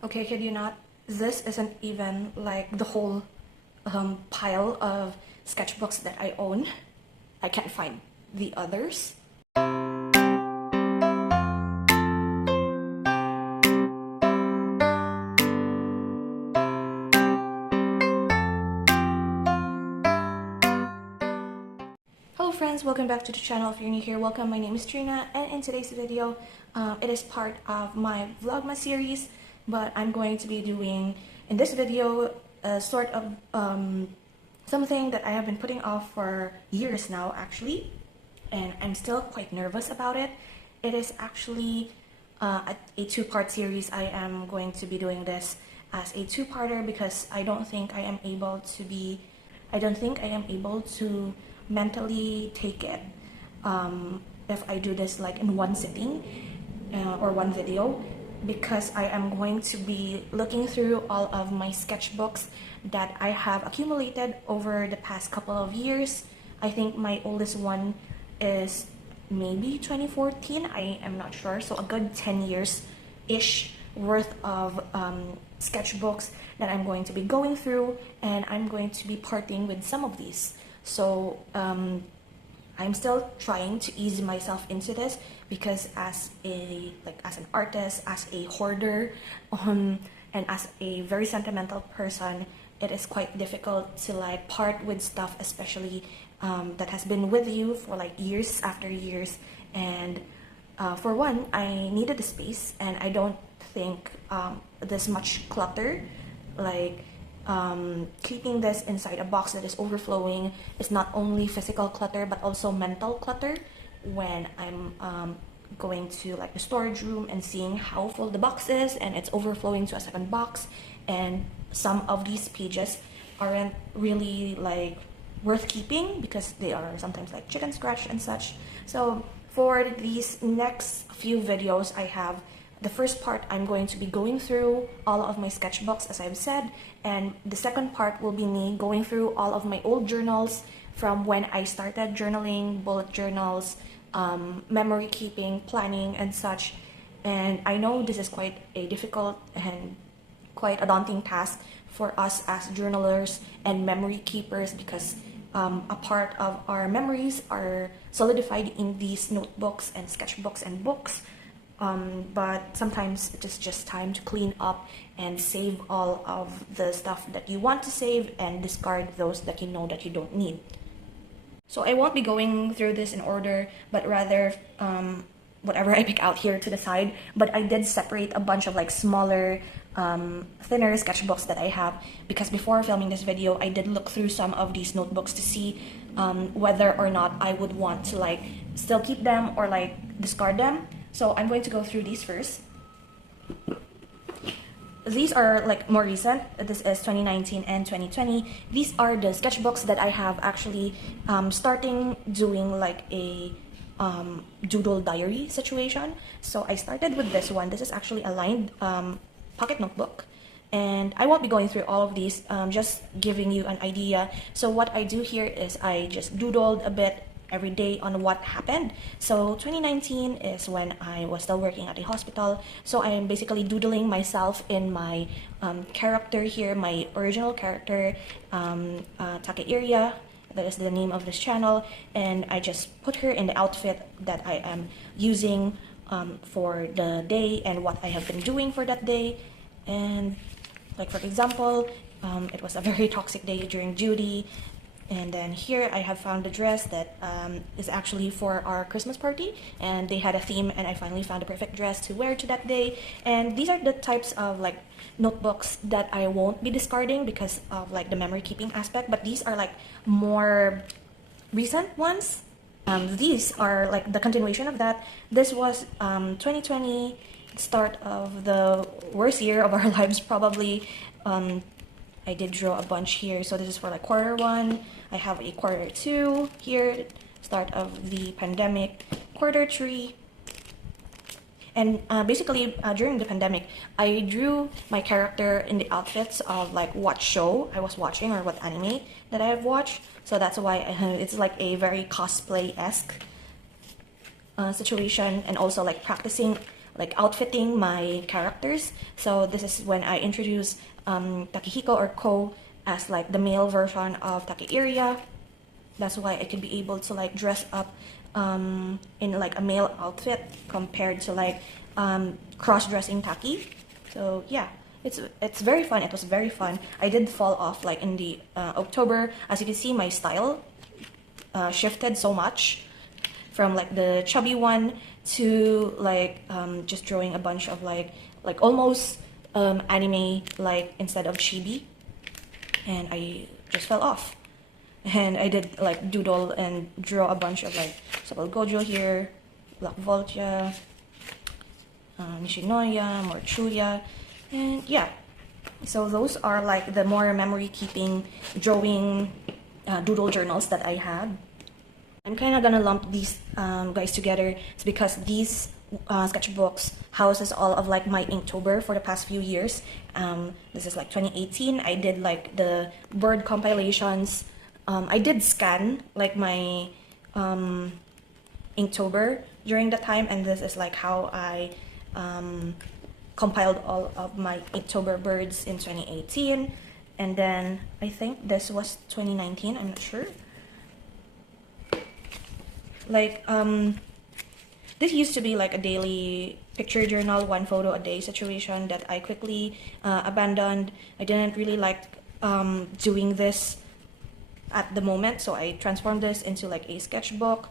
Okay, kid you not, this isn't even like the whole pile of sketchbooks that I own. I can't find the others. Hello friends, welcome back to the channel. If you're new here, welcome. My name is Trina, and in today's video, it is part of my Vlogmas series, but I'm going to be doing in this video a sort of something that I have been putting off for years now actually, and I'm still quite nervous about it. It is actually a two-part series. I am going to be doing this as a two-parter because I don't think I am able to mentally take it if I do this like in one sitting or one video, because I am going to be looking through all of my sketchbooks that I have accumulated over the past couple of years. I think my oldest one is maybe 2014, I am not sure, so a good 10 years ish worth of sketchbooks that I'm going to be going through, and I'm going to be parting with some of these. So I'm still trying to ease myself into this because as an artist, as a hoarder, and as a very sentimental person, it is quite difficult to like part with stuff, especially that has been with you for like years after years. And for one, I needed a space, and I don't think this much clutter, like keeping this inside a box that is overflowing, is not only physical clutter but also mental clutter. When I'm going to like the storage room and seeing how full the box is and it's overflowing to a second box, and some of these pages aren't really like worth keeping because they are sometimes like chicken scratch and such. So for these next few videos, I have the first part, I'm going to be going through all of my sketchbooks, as I've said, and the second part will be me going through all of my old journals from when I started journaling, bullet journals, memory keeping, planning, and such. And I know this is quite a difficult and quite a daunting task for us as journalers and memory keepers, because a part of our memories are solidified in these notebooks and sketchbooks and books. But sometimes it is just time to clean up and save all of the stuff that you want to save and discard those that you know that you don't need. So I won't be going through this in order, but rather whatever I pick out here to the side. But I did separate a bunch of like smaller, thinner sketchbooks that I have, because before filming this video, I did look through some of these notebooks to see whether or not I would want to like still keep them or like discard them. So I'm going to go through these first. These are like more recent. This is 2019 and 2020. These are the sketchbooks that I have actually starting doing like a doodle diary situation. So I started with this one. This is actually a lined pocket notebook. And I won't be going through all of these, just giving you an idea. So what I do here is I just doodled a bit every day on what happened. So 2019 is when I was still working at a hospital, so I am basically doodling myself in my character here, my original character, KREiDEPRINZ, that is the name of this channel, and I just put her in the outfit that I am using for the day and what I have been doing for that day. And like for example, it was a very toxic day during duty. And then here I have found a dress that is actually for our Christmas party, and they had a theme, and I finally found a perfect dress to wear to that day. And these are the types of like notebooks that I won't be discarding because of like the memory keeping aspect, but these are like more recent ones. These are like the continuation of that. This was 2020, start of the worst year of our lives probably. I did draw a bunch here, so this is for like quarter one. I have a quarter two here, start of the pandemic, quarter three. And basically during the pandemic, I drew my character in the outfits of like what show I was watching or what anime that I have watched. So that's why it's like a very cosplay-esque situation, and also like practicing like outfitting my characters. So this is when I introduce Takehiko or Ko as like the male version of Takeiria. That's why I could be able to like dress up in like a male outfit compared to like cross-dressing Taki. So yeah, it's very fun. It was very fun. I did fall off like in the October. As you can see, my style shifted so much from like the chubby one to like just drawing a bunch of like almost anime like instead of chibi, and I just fell off. And I did like doodle and draw a bunch of like Sabal Gojo here, Black Voltia, Nishinoya, Morchuya, and yeah. So those are like the more memory keeping drawing doodle journals that I had. I'm kind of gonna lump these guys together. It's because these sketchbooks houses all of like my Inktober for the past few years. This is like 2018. I did like the bird compilations. I did scan like my Inktober during the time, and this is like how I compiled all of my Inktober birds in 2018. And then I think this was 2019, I'm not sure. Like this used to be like a daily picture journal, 1 photo a day situation that I quickly abandoned. I didn't really like doing this at the moment, so I transformed this into like a sketchbook,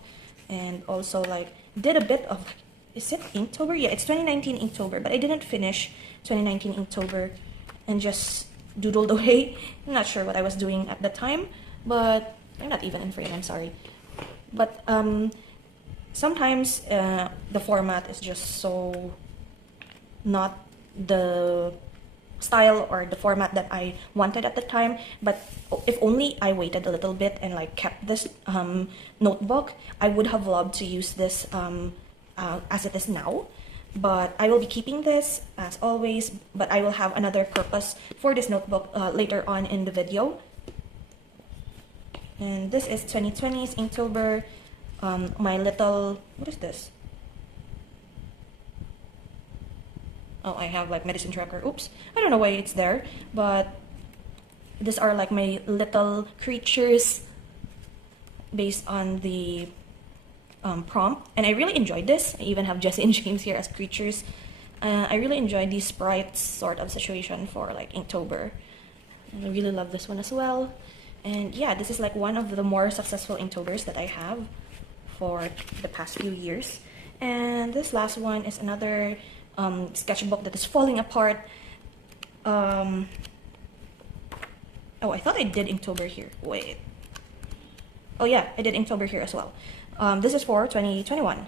and also like did a bit of, is it Inktober? Yeah, it's 2019 Inktober, but I didn't finish 2019 Inktober and just doodled away. I'm not sure what I was doing at the time, but I'm not even in frame, I'm sorry. But sometimes the format is just so not the style or the format that I wanted at the time. But if only I waited a little bit and like kept this notebook, I would have loved to use this as it is now. But I will be keeping this as always, but I will have another purpose for this notebook later on in the video. And this is 2020's Inktober. My little, what is this? Oh, I have like medicine tracker. Oops, I don't know why it's there, but these are like my little creatures based on the prompt, and I really enjoyed this. I even have Jesse and James here as creatures. I really enjoyed these sprites sort of situation for like Inktober. I really love this one as well. And yeah, this is like one of the more successful Inktobers that I have for the past few years. And this last one is another sketchbook that is falling apart. Oh, I thought I did Inktober here. Wait. Oh yeah, I did Inktober here as well. This is for 2021.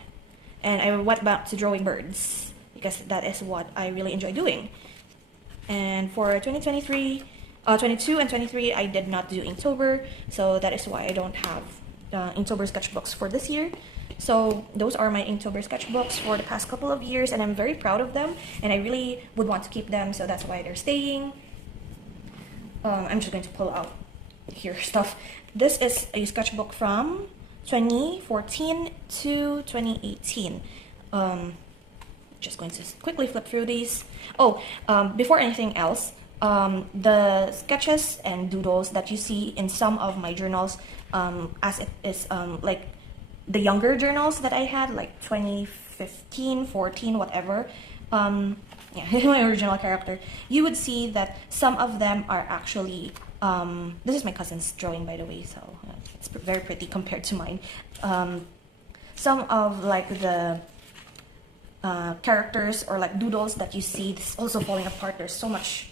And I went back to drawing birds because that is what I really enjoy doing. And for 2023, 22 and 23, I did not do Inktober, so that is why I don't have Inktober sketchbooks for this year. So those are my Inktober sketchbooks for the past couple of years, and I'm very proud of them, and I really would want to keep them, so that's why they're staying. I'm just going to pull out here stuff. This is a sketchbook from 2014 to 2018. Just going to quickly flip through these. Oh, before anything else, the sketches and doodles that you see in some of my journals, as it is like the younger journals that I had, like 2015, 14, whatever, yeah, my original character, you would see that some of them are actually, this is my cousin's drawing, by the way, so it's very pretty compared to mine. Some of like the characters or like doodles that you see, this is also falling apart. There's so much.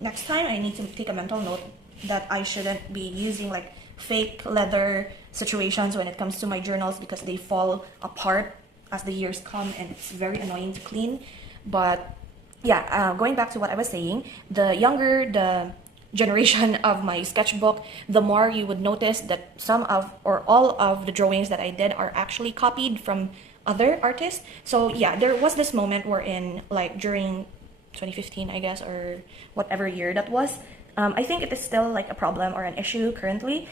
Next time I need to take a mental note that I shouldn't be using like fake leather situations when it comes to my journals, because they fall apart as the years come and it's very annoying to clean. But yeah, going back to what I was saying, the younger the generation of my sketchbook, the more you would notice that some of or all of the drawings that I did are actually copied from other artists. So yeah, there was this moment wherein like during 2015, I guess, or whatever year that was, I think it is still like a problem or an issue currently,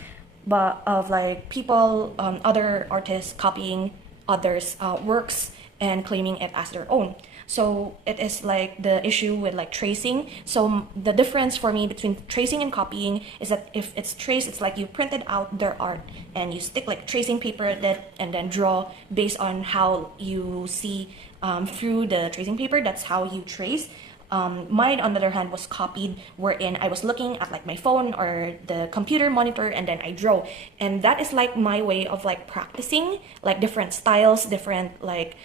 but of like people, other artists copying others' works and claiming it as their own. So it is like the issue with like tracing. So the difference for me between tracing and copying is that if it's traced, it's like you printed out their art and you stick like tracing paper and then draw based on how you see through the tracing paper. That's how you trace. Mine, on the other hand, was copied, wherein I was looking at like my phone or the computer monitor and then I draw. And that is like my way of like practicing like different styles, different like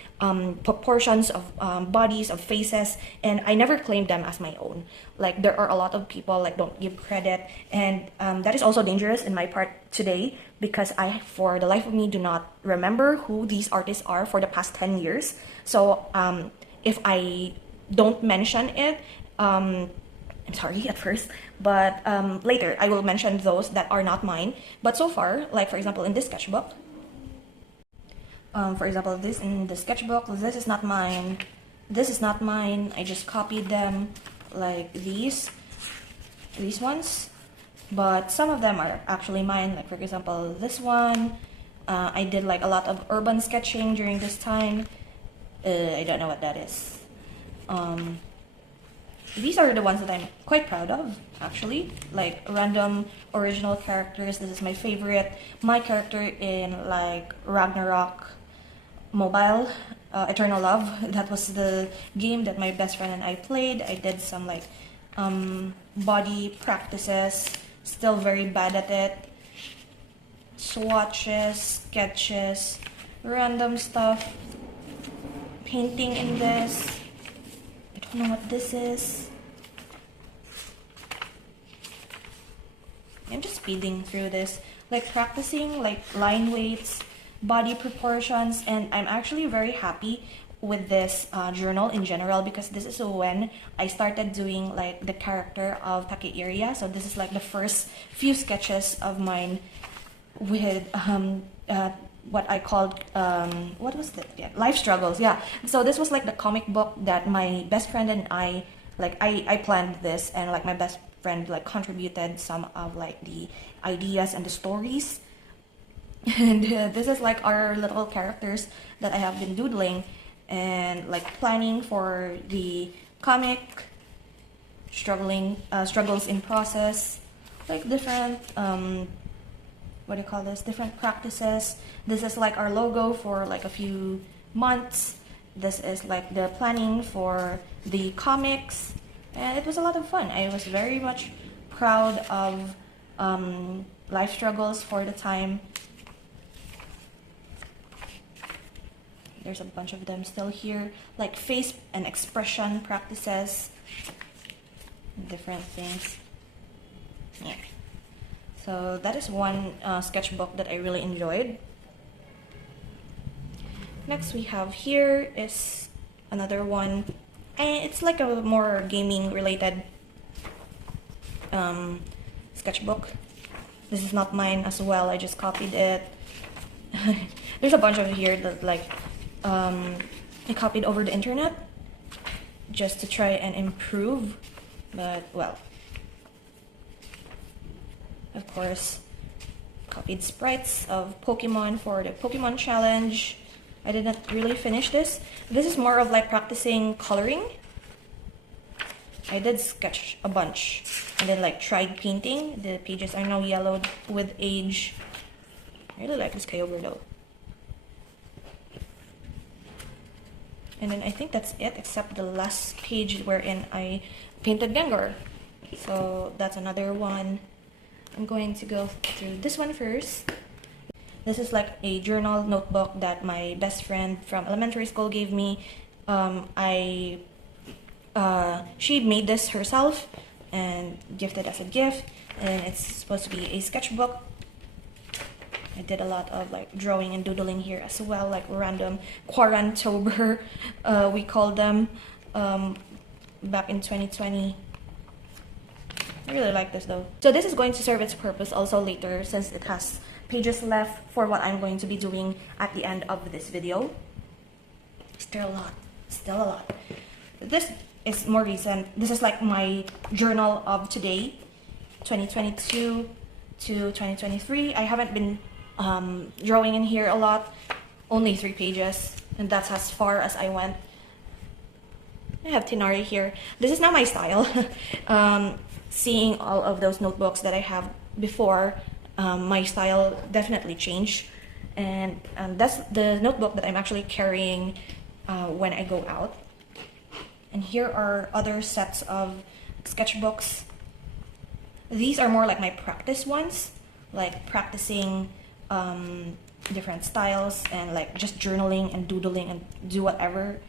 proportions of bodies, of faces, and I never claimed them as my own. Like there are a lot of people like don't give credit, and that is also dangerous in my part today, because I, for the life of me, do not remember who these artists are for the past 10 years. So if I don't mention it, I'm sorry at first, but later I will mention those that are not mine. But so far, like for example in this sketchbook, for example this in the sketchbook, this is not mine, this is not mine. I just copied them, like these ones, but some of them are actually mine. Like for example this one, I did like a lot of urban sketching during this time. I don't know what that is. These are the ones that I'm quite proud of, actually, like random original characters. This is my favorite. My character in like Ragnarok Mobile, Eternal Love. That was the game that my best friend and I played. I did some like body practices, still very bad at it. Swatches, sketches, random stuff, painting in this. I don't know what this is. I'm just speeding through this, like practicing like line weights, body proportions, and I'm actually very happy with this journal in general, because this is when I started doing like the character of KREiDEPRINZ. So this is like the first few sketches of mine with what I called what was that? Yeah, life struggles. Yeah. So this was like the comic book that my best friend and I planned this, and like my best friend like contributed some of like the ideas and the stories. And this is like our little characters that I have been doodling and like planning for the comic. Struggles in process, like different what do you call this, different practices. This is like our logo for like a few months. This is like the planning for the comics, and it was a lot of fun. I was very much proud of life struggles for the time. There's a bunch of them still here, like face and expression practices, different things. Yeah. So that is one sketchbook that I really enjoyed. Next we have here is another one, and it's like a more gaming related sketchbook. This is not mine as well, I just copied it. There's a bunch of here that like I copied over the internet just to try and improve, but well, of course, copied sprites of Pokemon for the Pokemon challenge. I didn't really finish this. This is more of like practicing coloring. I did sketch a bunch and then like tried painting. The pages are now yellowed with age. I really like this Kyogre though. And then I think that's it, except the last page wherein I painted Gengar. So that's another one. I'm going to go through this one first. This is like a journal notebook that my best friend from elementary school gave me. She made this herself and gifted as a gift, and it's supposed to be a sketchbook. I did a lot of like drawing and doodling here as well, like random Quarantober, we called them, back in 2020. I really like this though. So this is going to serve its purpose also later, since it has pages left for what I'm going to be doing at the end of this video. Still a lot. This is more recent. This is like my journal of today, 2022 to 2023. I haven't been drawing in here a lot, only 3 pages. And that's as far as I went. I have Tinari here. This is not my style. Seeing all of those notebooks that I have before, my style definitely changed. And that's the notebook that I'm actually carrying when I go out. And here are other sets of sketchbooks. These are more like my practice ones, like practicing different styles and like just journaling and doodling and do whatever.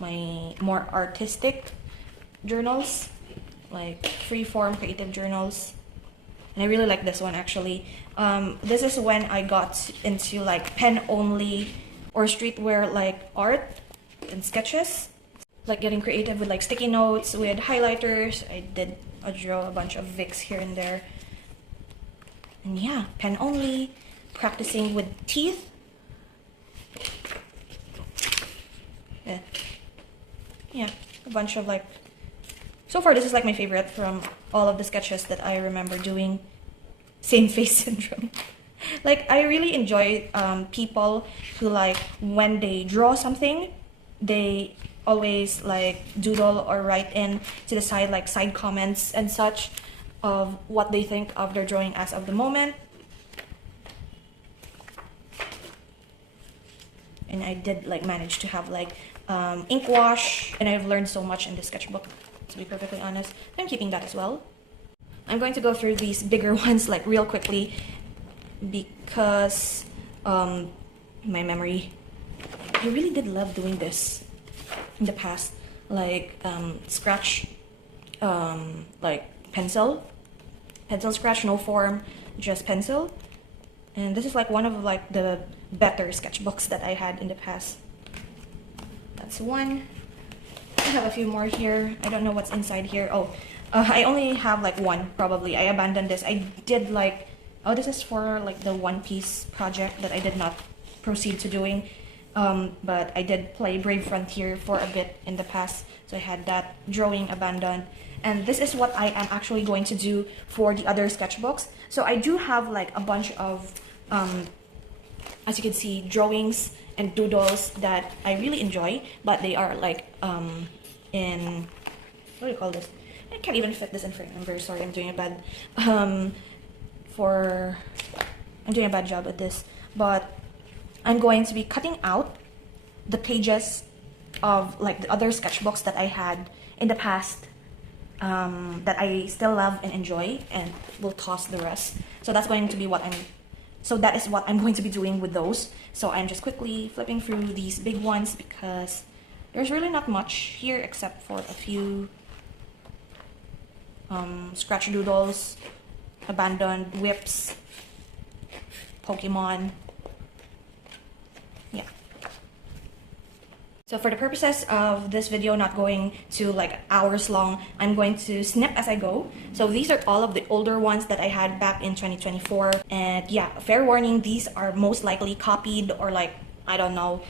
My more artistic journals, like free-form creative journals. And I really like this one actually. This is when I got into like pen-only or streetwear like art and sketches. Like getting creative with like sticky notes, with highlighters. I draw a bunch of Vicks here and there. And yeah, pen only, practicing with teeth. Yeah, a bunch of like, so far this is like my favorite from all of the sketches that I remember doing. Same face syndrome. Like I really enjoy people who like when they draw something, they always like doodle or write in to the side like side comments and such of what they think of their drawing as of the moment. And I did like manage to have like ink wash, and I've learned so much in this sketchbook, to be perfectly honest. I'm keeping that as well. I'm going to go through these bigger ones like real quickly because my memory. I really did love doing this in the past, like scratch, like pencil scratch, no form, just pencil. And this is like one of like the better sketchbooks that I had in the past. That's one. I have a few more here. I don't know what's inside here. Oh, I only have like one probably. I abandoned this. I did like, oh, this is for like the One Piece project that I did not proceed to doing. But I did play Brave Frontier for a bit in the past. So I had that drawing abandoned. And this is what I am actually going to do for the other sketchbooks. So I do have like a bunch of, as you can see, drawings and doodles that I really enjoy, but they are like in, what do you call this? I can't even fit this in frame. I'm very sorry. I'm doing a bad job at this. But I'm going to be cutting out the pages of like the other sketchbooks that I had in the past that I still love and enjoy, and will toss the rest. So that's going to be what that is what I'm going to be doing with those. So I'm just quickly flipping through these big ones because there's really not much here except for a few scratch doodles, abandoned whips, Pokemon. Yeah. So for the purposes of this video not going to like hours long, I'm going to snip as I go. So these are all of the older ones that I had back in 2024. And yeah, fair warning, these are most likely copied or like, I don't know,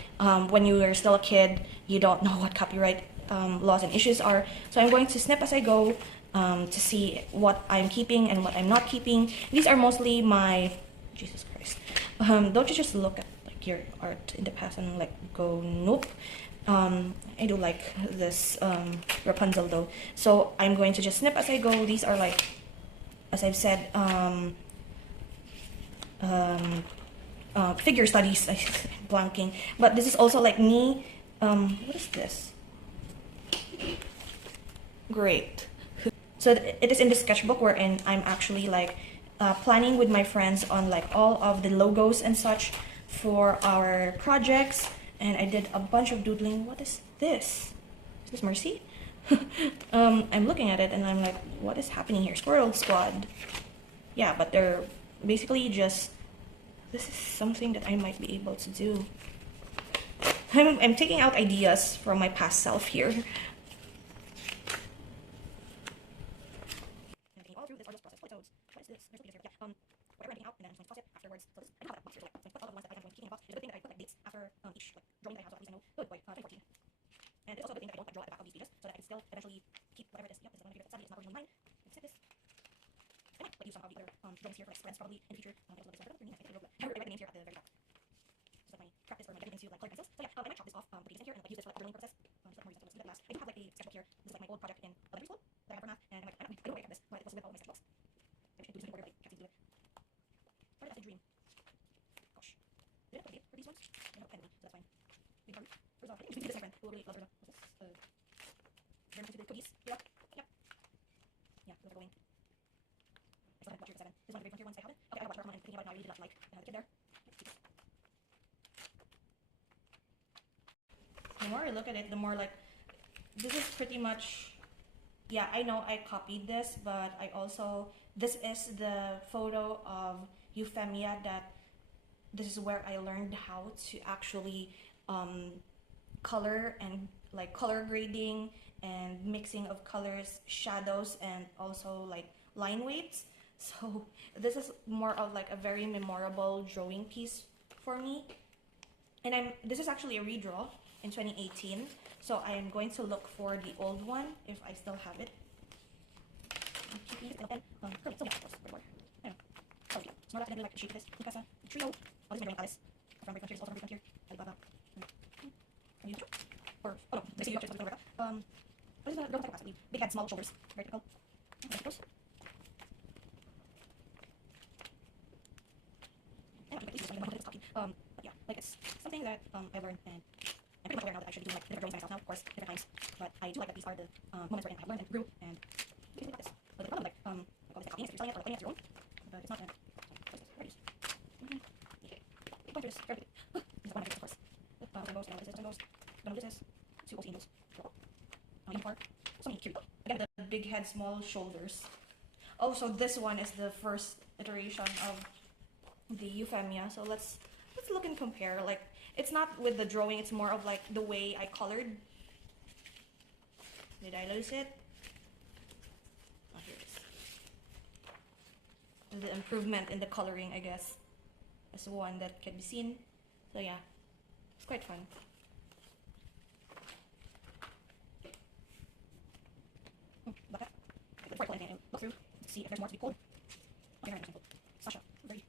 when you were still a kid, you don't know what copyright laws and issues are. So I'm going to snip as I go to see what I'm keeping and what I'm not keeping. These are mostly my, Jesus Christ. Don't you just look at like your art in the past and like go, nope. I do like this Rapunzel though. So I'm going to just snip as I go. These are like, as I've said, figure studies. I'm blanking. But this is also like me. What is this? Great. So it is in the sketchbook wherein I'm actually like planning with my friends on like all of the logos and such for our projects. And I did a bunch of doodling. What is this? Is this Mercy? I'm looking at it and I'm like, what is happening here? Squirrel Squad. Yeah, but they're basically just, this is something that I might be able to do. I'm taking out ideas from my past self here. All through this artist process. What is this? There's here. Yeah. Whatever I'm taking out, and then I'm going to toss it afterwards. So this, I don't have that box here. Like, put all the ones that I am going to keep in the box. It's a good thing that I put like dates after each like drawing that I have, so at least I know. Good boy, 2014. And it's also a good thing that I don't like draw at the back of these pages, so that I can still eventually keep whatever it is. Yep, this is one of my favorite. Sadly, it's not originally mine. Let's set this. I might use some of the other drawings here for like spreads probably in the future. I also love this one. I write the names here at the very top. So like my practice or my getting into like colored pencils. I might chop this off the pages in here and like use this for like journaling purposes. Just like more reasons to do that last. I do have like a sketchbook here. This is like my old project in elementary school that I have for math, and I'm like, I don't know why I have this, but it was with all my sketchbooks. I should do something order, but I can't seem to do it. Started as a dream. Gosh. Did I put a date for these ones? I know, so that's fine. Big hurry. First off, I think you should do this, my friend. Who really loves Rosa. What's this? Very much into the cookies. Yep. Yep. Yeah, those are going. I still haven't watched Year 7. This is one of the Great Frontier ones. I haven't. Okay, I watched Pokemon and thinking about it now, I really did not like the kid there. The more I look at it, the more like, this is pretty much, yeah, I know I copied this, but I also, this is the photo of Euphemia that, this is where I learned how to actually color and like color grading and mixing of colors, shadows, and also like line weights. So this is more of like a very memorable drawing piece for me. And this is actually a redraw in 2018. So I am going to look for the old one if I still have it. Trio. All these are drawing Alice. From Great Frontier, also from Great Frontier. Alibaba. Or, oh no, I see you actually something like that. What is the girl type of class? Big head, small shoulders. Vertical. Verticals. But yeah, like it's something that I learned, and I'm pretty much aware now that I should be doing like different drawings myself now, of course, different times. But I do like that these are the moments where I have learned and grew, and you can do this. But the problem, like, I call this like copying, if you're selling it or like playing it as your own, but it's not an pointers, very good. This is one of my favorites, of course. Don't this is two OC angles. Uniform. So many cute. Again, the big head, small shoulders. Oh, so this one is the first iteration of the Euphemia. So let's look and compare. Like, it's not with the drawing, it's more of like the way I colored. Did I lose it? Oh, here it is. The improvement in the coloring, I guess, is one that can be seen. So yeah, it's quite fun. Before I play anything, look through, see if there's more to be cool. Okay, very simple. Sasha, very.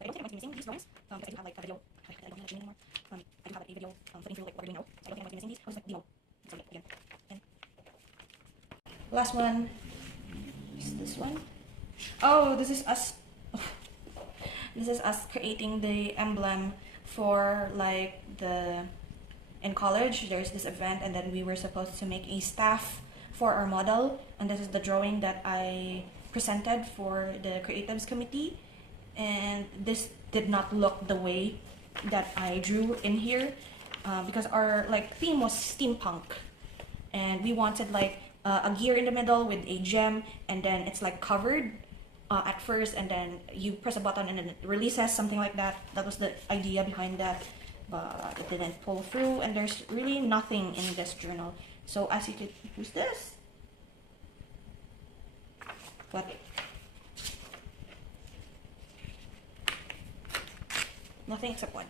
I don't think I'm going to be missing these drawings, because I do have like a video. I don't have it anymore. I do have like a video flipping through like what we're doing now. So I don't think I'm going to be missing these. I was like, Vllo. So yeah, again. And last one is this one. Oh, this is us. This is us creating the emblem for like in college. There's this event, and then we were supposed to make a staff for our model, and this is the drawing that I presented for the creatives committee. And this did not look the way that I drew in here, because our like theme was steampunk, and we wanted like a gear in the middle with a gem, and then it's like covered at first, and then you press a button and then it releases, something like that. That was the idea behind that, but it didn't pull through, and there's really nothing in this journal. So as you could, who's this? What? Nothing except one.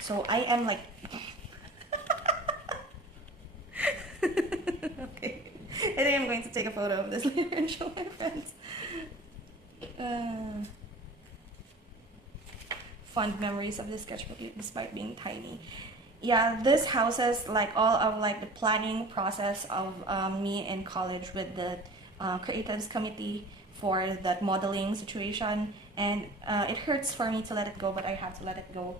So I am like okay. I think I'm going to take a photo of this later and show my friends. Fond memories of this sketchbook despite being tiny. Yeah, this houses like all of like the planning process of me in college with the creatives committee for that modeling situation, and it hurts for me to let it go, but I have to let it go.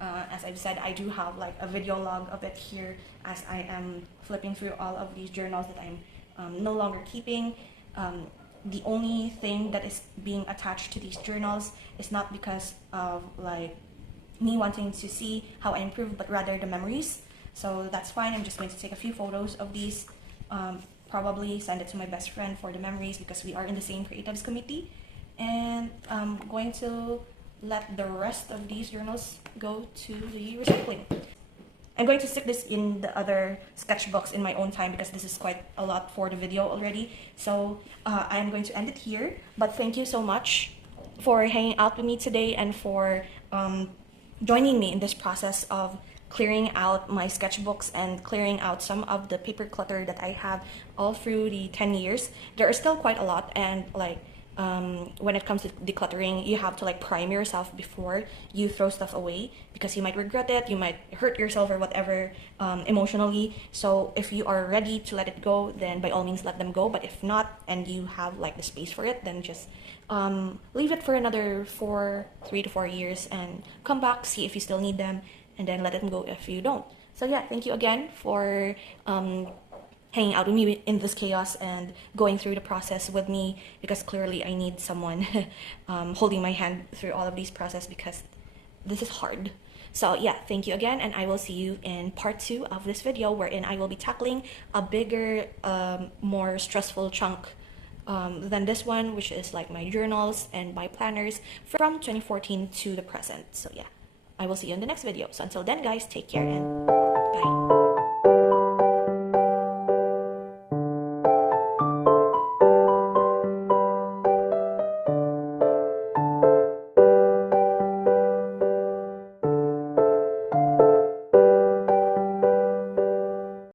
As I've said, I do have like a video log of it here as I am flipping through all of these journals that I'm no longer keeping. The only thing that is being attached to these journals is not because of like me wanting to see how I improve, but rather the memories. So that's fine. I'm just going to take a few photos of these, probably send it to my best friend for the memories because we are in the same creatives committee, and I'm going to let the rest of these journals go to the recycling. I'm going to stick this in the other sketchbooks in my own time because this is quite a lot for the video already. So I'm going to end it here, but thank you so much for hanging out with me today and for joining me in this process of clearing out my sketchbooks and clearing out some of the paper clutter that I have all through the 10 years. There are still quite a lot, and like when it comes to decluttering, you have to like prime yourself before you throw stuff away, because you might regret it, you might hurt yourself or whatever, emotionally. So if you are ready to let it go, then by all means let them go. But if not, and you have like the space for it, then just leave it for another 3 to 4 years and come back, see if you still need them, and then let them go if you don't. So yeah, thank you again for hanging out with me in this chaos and going through the process with me, because clearly I need someone holding my hand through all of these process, because this is hard. So yeah, thank you again, and I will see you in part 2 of this video, wherein I will be tackling a bigger, more stressful chunk than this one, which is like my journals and my planners from 2014 to the present. So yeah, I will see you in the next video. So until then guys, take care and bye.